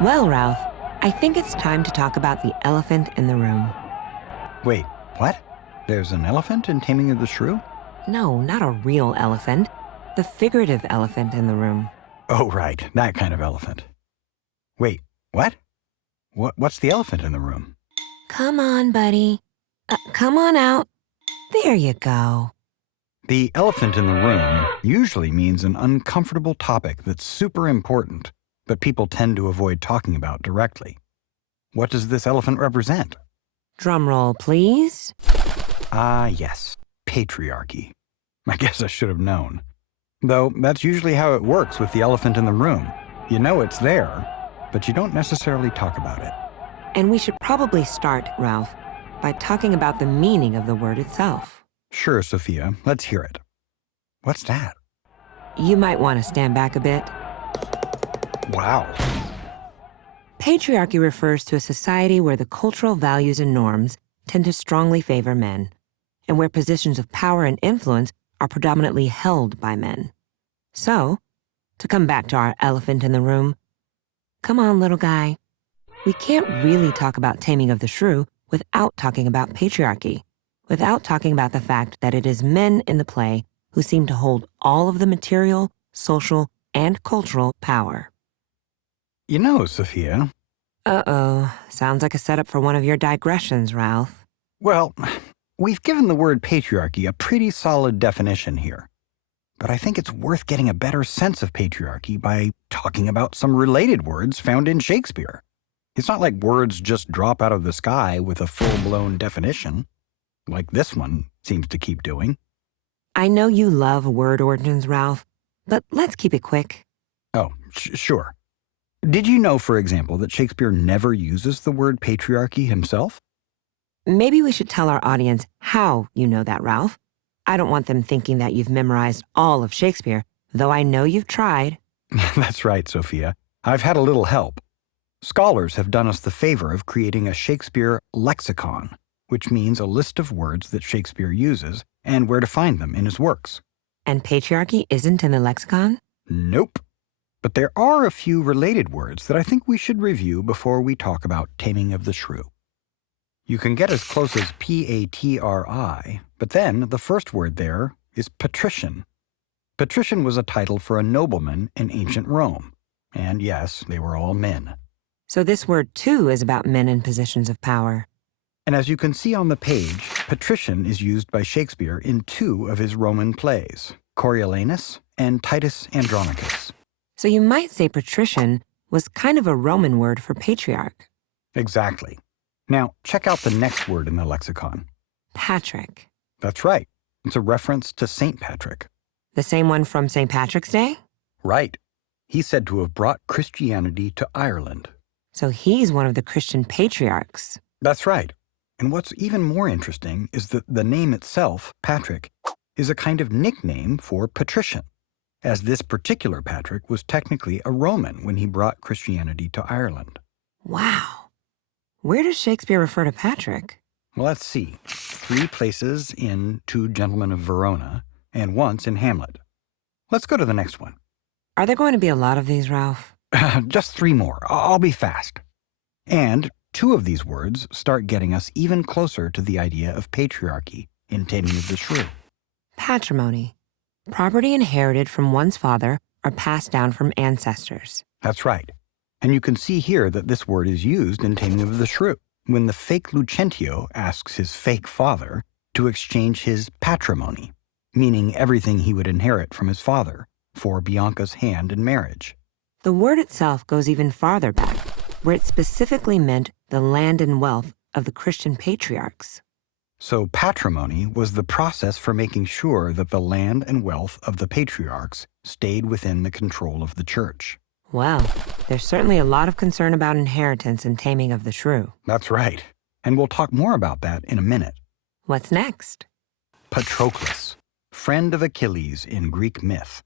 Well, Ralph, I think it's time to talk about the elephant in the room. Wait, what? There's an elephant in Taming of the Shrew? No, not a real elephant. The figurative elephant in the room. Oh, right, that kind of elephant. Wait, what? What's the elephant in the room? Come on, buddy. Come on out. There you go. The elephant in the room usually means an uncomfortable topic that's super important, but people tend to avoid talking about directly. What does this elephant represent? Drum roll, please. Ah, yes, patriarchy. I guess I should have known. Though that's usually how it works with the elephant in the room. You know it's there, but you don't necessarily talk about it. And we should probably start, Ralph, by talking about the meaning of the word itself. Sure, Sophia, let's hear it. What's that? You might want to stand back a bit. Wow. Patriarchy refers to a society where the cultural values and norms tend to strongly favor men, and where positions of power and influence are predominantly held by men. So, to come back to our elephant in the room, come on, little guy. We can't really talk about Taming of the Shrew without talking about patriarchy, without talking about the fact that it is men in the play who seem to hold all of the material, social, and cultural power. You know, Sophia. Uh-oh, sounds like a setup for one of your digressions, Ralph. Well, we've given the word patriarchy a pretty solid definition here. But I think it's worth getting a better sense of patriarchy by talking about some related words found in Shakespeare. It's not like words just drop out of the sky with a full-blown definition, like this one seems to keep doing. I know you love word origins, Ralph, but let's keep it quick. Oh, sure. Did you know, for example, that Shakespeare never uses the word patriarchy himself? Maybe we should tell our audience how you know that, Ralph. I don't want them thinking that you've memorized all of Shakespeare, though I know you've tried. That's right, Sophia. I've had a little help. Scholars have done us the favor of creating a Shakespeare Lexicon, which means a list of words that Shakespeare uses and where to find them in his works. And patriarchy isn't in the lexicon? Nope. But there are a few related words that I think we should review before we talk about Taming of the Shrew. You can get as close as patri, but then the first word there is patrician. Patrician was a title for a nobleman in ancient Rome. And yes, they were all men. So this word, too, is about men in positions of power. And as you can see on the page, patrician is used by Shakespeare in two of his Roman plays, Coriolanus and Titus Andronicus. So you might say patrician was kind of a Roman word for patriarch. Exactly. Now, check out the next word in the lexicon. Patrick. That's right. It's a reference to St. Patrick. The same one from St. Patrick's Day? Right. He's said to have brought Christianity to Ireland. So he's one of the Christian patriarchs. That's right. And what's even more interesting is that the name itself, Patrick, is a kind of nickname for patrician, as this particular Patrick was technically a Roman when he brought Christianity to Ireland. Wow. Where does Shakespeare refer to Patrick? Well, let's see. 3 places in Two Gentlemen of Verona, and once in Hamlet. Let's go to the next one. Are there going to be a lot of these, Ralph? Just 3 more. I'll be fast. And 2 of these words start getting us even closer to the idea of patriarchy in Taming of the Shrew. Patrimony. Property inherited from one's father or passed down from ancestors. That's right. And you can see here that this word is used in Taming of the Shrew, when the fake Lucentio asks his fake father to exchange his patrimony, meaning everything he would inherit from his father, for Bianca's hand in marriage. The word itself goes even farther back, where it specifically meant the land and wealth of the Christian patriarchs. So patrimony was the process for making sure that the land and wealth of the patriarchs stayed within the control of the church. Well, there's certainly a lot of concern about inheritance in Taming of the Shrew. That's right. And we'll talk more about that in a minute. What's next? Patroclus, friend of Achilles in Greek myth.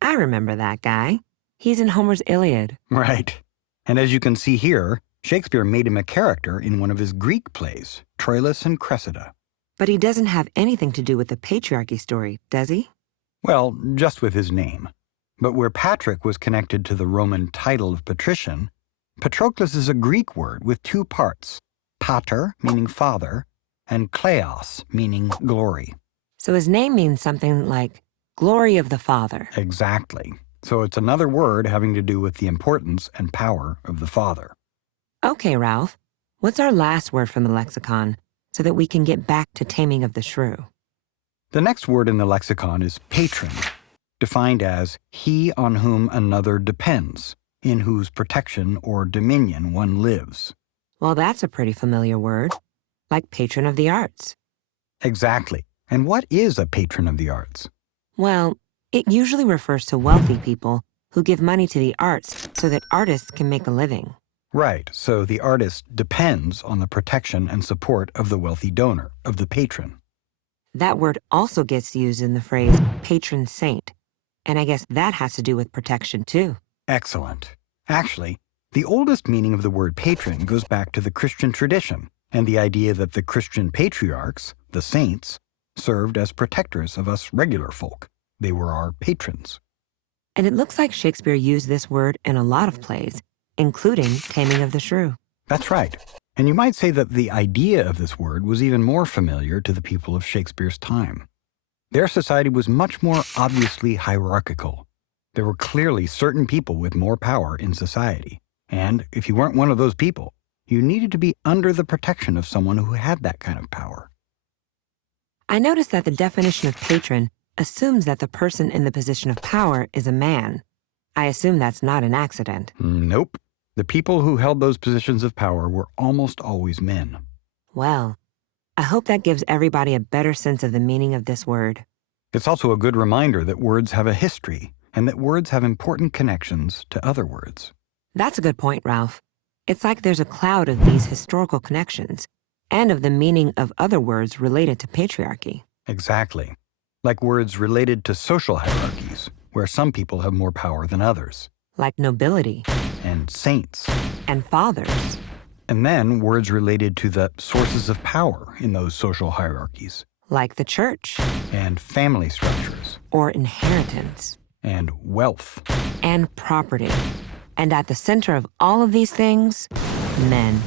I remember that guy. He's in Homer's Iliad. Right. And as you can see here, Shakespeare made him a character in one of his Greek plays, Troilus and Cressida. But he doesn't have anything to do with the patriarchy story, does he? Well, just with his name. But where Patrick was connected to the Roman title of patrician, Patroclus is a Greek word with two parts, pater, meaning father, and kleos, meaning glory. So his name means something like glory of the Father. Exactly. So it's another word having to do with the importance and power of the father. Okay, Ralph, what's our last word from the lexicon so that we can get back to Taming of the Shrew? The next word in the lexicon is patron, defined as he on whom another depends, in whose protection or dominion one lives. Well, that's a pretty familiar word, like patron of the arts. Exactly. And what is a patron of the arts? Well, it usually refers to wealthy people who give money to the arts so that artists can make a living. Right, so the artist depends on the protection and support of the wealthy donor, of the patron. That word also gets used in the phrase patron saint, and I guess that has to do with protection too. Excellent. Actually, the oldest meaning of the word patron goes back to the Christian tradition and the idea that the Christian patriarchs, the saints, served as protectors of us regular folk. They were our patrons. And it looks like Shakespeare used this word in a lot of plays, including Taming of the Shrew. That's right. And you might say that the idea of this word was even more familiar to the people of Shakespeare's time. Their society was much more obviously hierarchical. There were clearly certain people with more power in society. And if you weren't one of those people, you needed to be under the protection of someone who had that kind of power. I noticed that the definition of patron assumes that the person in the position of power is a man. I assume that's not an accident. Nope. The people who held those positions of power were almost always men. Well, I hope that gives everybody a better sense of the meaning of this word. It's also a good reminder that words have a history and that words have important connections to other words. That's a good point, Ralph. It's like there's a cloud of these historical connections and of the meaning of other words related to patriarchy. Exactly. Like words related to social hierarchies, where some people have more power than others. Like nobility. And saints. And fathers. And then words related to the sources of power in those social hierarchies. Like the church. And family structures. Or inheritance. And wealth. And property. And at the center of all of these things, men.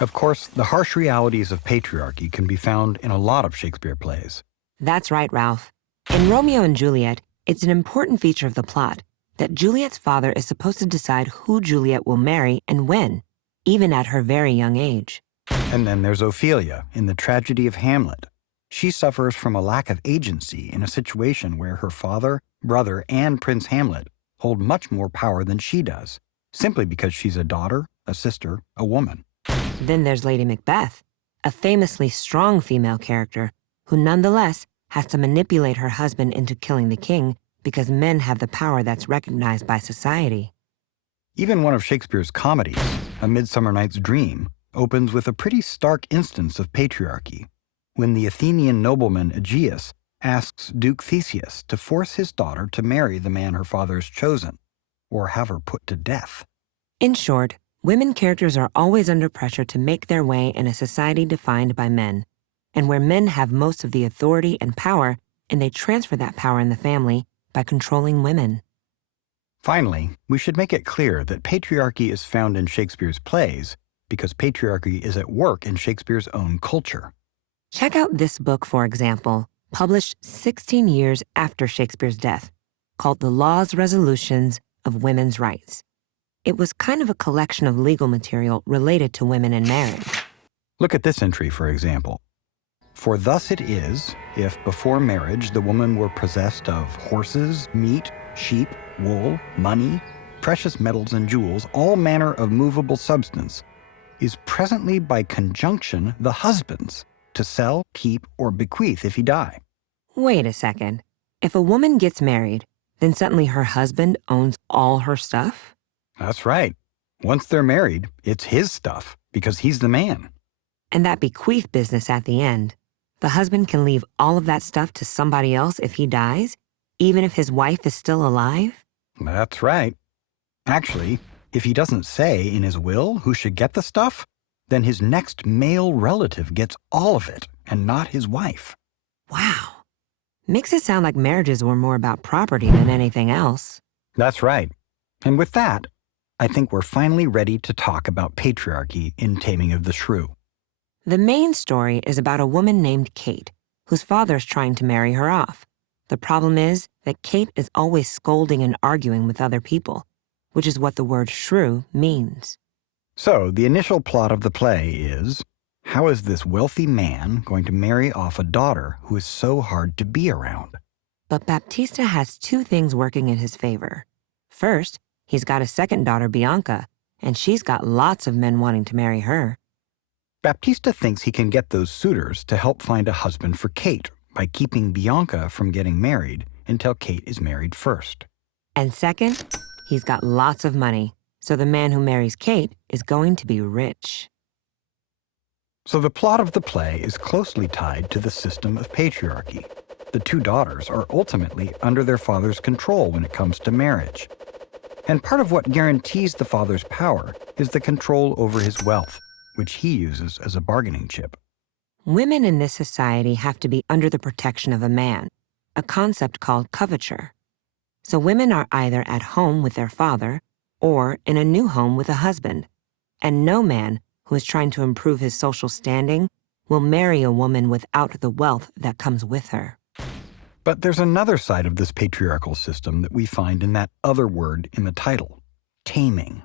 Of course, the harsh realities of patriarchy can be found in a lot of Shakespeare plays. That's right, Ralph. In Romeo and Juliet, it's an important feature of the plot that Juliet's father is supposed to decide who Juliet will marry and when, even at her very young age. And then there's Ophelia in the tragedy of Hamlet. She suffers from a lack of agency in a situation where her father, brother, and Prince Hamlet hold much more power than she does, simply because she's a daughter, a sister, a woman. Then there's Lady Macbeth, a famously strong female character who nonetheless has to manipulate her husband into killing the king because men have the power that's recognized by society. Even one of Shakespeare's comedies, A Midsummer Night's Dream, opens with a pretty stark instance of patriarchy, when the Athenian nobleman Aegeus asks Duke Theseus to force his daughter to marry the man her father has chosen, or have her put to death. In short, women characters are always under pressure to make their way in a society defined by men, and where men have most of the authority and power, and they transfer that power in the family by controlling women. Finally, we should make it clear that patriarchy is found in Shakespeare's plays because patriarchy is at work in Shakespeare's own culture. Check out this book, for example, published 16 years after Shakespeare's death, called The Law's Resolutions of Women's Rights. It was kind of a collection of legal material related to women and marriage. Look at this entry, for example. For thus it is, if before marriage the woman were possessed of horses, meat, sheep, wool, money, precious metals and jewels, all manner of movable substance, is presently by conjunction the husband's, to sell, keep, or bequeath if he die. Wait a second. If a woman gets married, then suddenly her husband owns all her stuff? That's right. Once they're married, it's his stuff, because he's the man. And that bequeath business at the end, the husband can leave all of that stuff to somebody else if he dies, even if his wife is still alive? That's right. Actually, if he doesn't say in his will who should get the stuff, then his next male relative gets all of it, and not his wife. Wow. Makes it sound like marriages were more about property than anything else. That's right. And with that, I think we're finally ready to talk about patriarchy in Taming of the Shrew. The main story is about a woman named Kate, whose father's trying to marry her off. The problem is that Kate is always scolding and arguing with other people, which is what the word shrew means. So, the initial plot of the play is, how is this wealthy man going to marry off a daughter who is so hard to be around? But Baptista has two things working in his favor. First, he's got a second daughter, Bianca, and she's got lots of men wanting to marry her. Baptista thinks he can get those suitors to help find a husband for Kate by keeping Bianca from getting married until Kate is married first. And second, he's got lots of money, so the man who marries Kate is going to be rich. So the plot of the play is closely tied to the system of patriarchy. The two daughters are ultimately under their father's control when it comes to marriage. And part of what guarantees the father's power is the control over his wealth, which he uses as a bargaining chip. Women in this society have to be under the protection of a man, a concept called coverture. So women are either at home with their father or in a new home with a husband. And no man who is trying to improve his social standing will marry a woman without the wealth that comes with her. But there's another side of this patriarchal system that we find in that other word in the title, taming.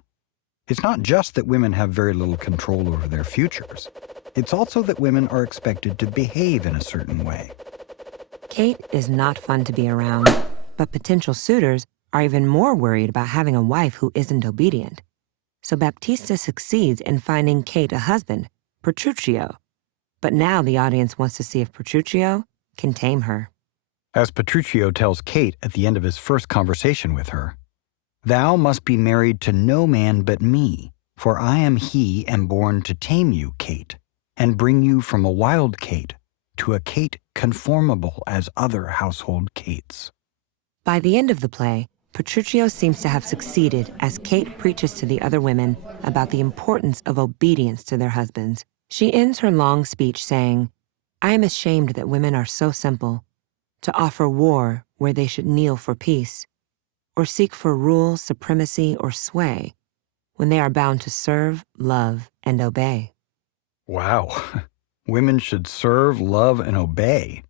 It's not just that women have very little control over their futures. It's also that women are expected to behave in a certain way. Kate is not fun to be around, but potential suitors are even more worried about having a wife who isn't obedient. So Baptista succeeds in finding Kate a husband, Patriarchy. But now the audience wants to see if Patriarchy can tame her. As Patriarchy tells Kate at the end of his first conversation with her, "Thou must be married to no man but me, for I am he and born to tame you, Kate, and bring you from a wild Kate to a Kate conformable as other household Kates." By the end of the play, Patriarchy seems to have succeeded as Kate preaches to the other women about the importance of obedience to their husbands. She ends her long speech saying, "I am ashamed that women are so simple, to offer war where they should kneel for peace, or seek for rule, supremacy, or sway, when they are bound to serve, love, and obey." Wow. Women should serve, love, and obey.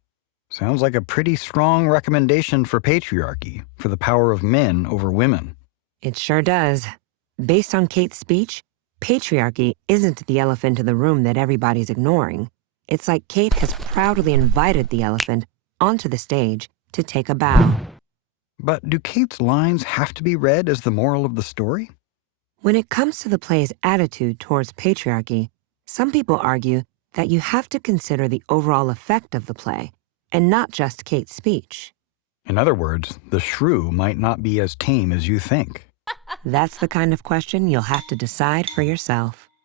Sounds like a pretty strong recommendation for patriarchy, for the power of men over women. It sure does. Based on Kate's speech, patriarchy isn't the elephant in the room that everybody's ignoring. It's like Kate has proudly invited the elephant onto the stage to take a bow. But do Kate's lines have to be read as the moral of the story? When it comes to the play's attitude towards patriarchy, some people argue that you have to consider the overall effect of the play, and not just Kate's speech. In other words, the shrew might not be as tame as you think. That's the kind of question you'll have to decide for yourself.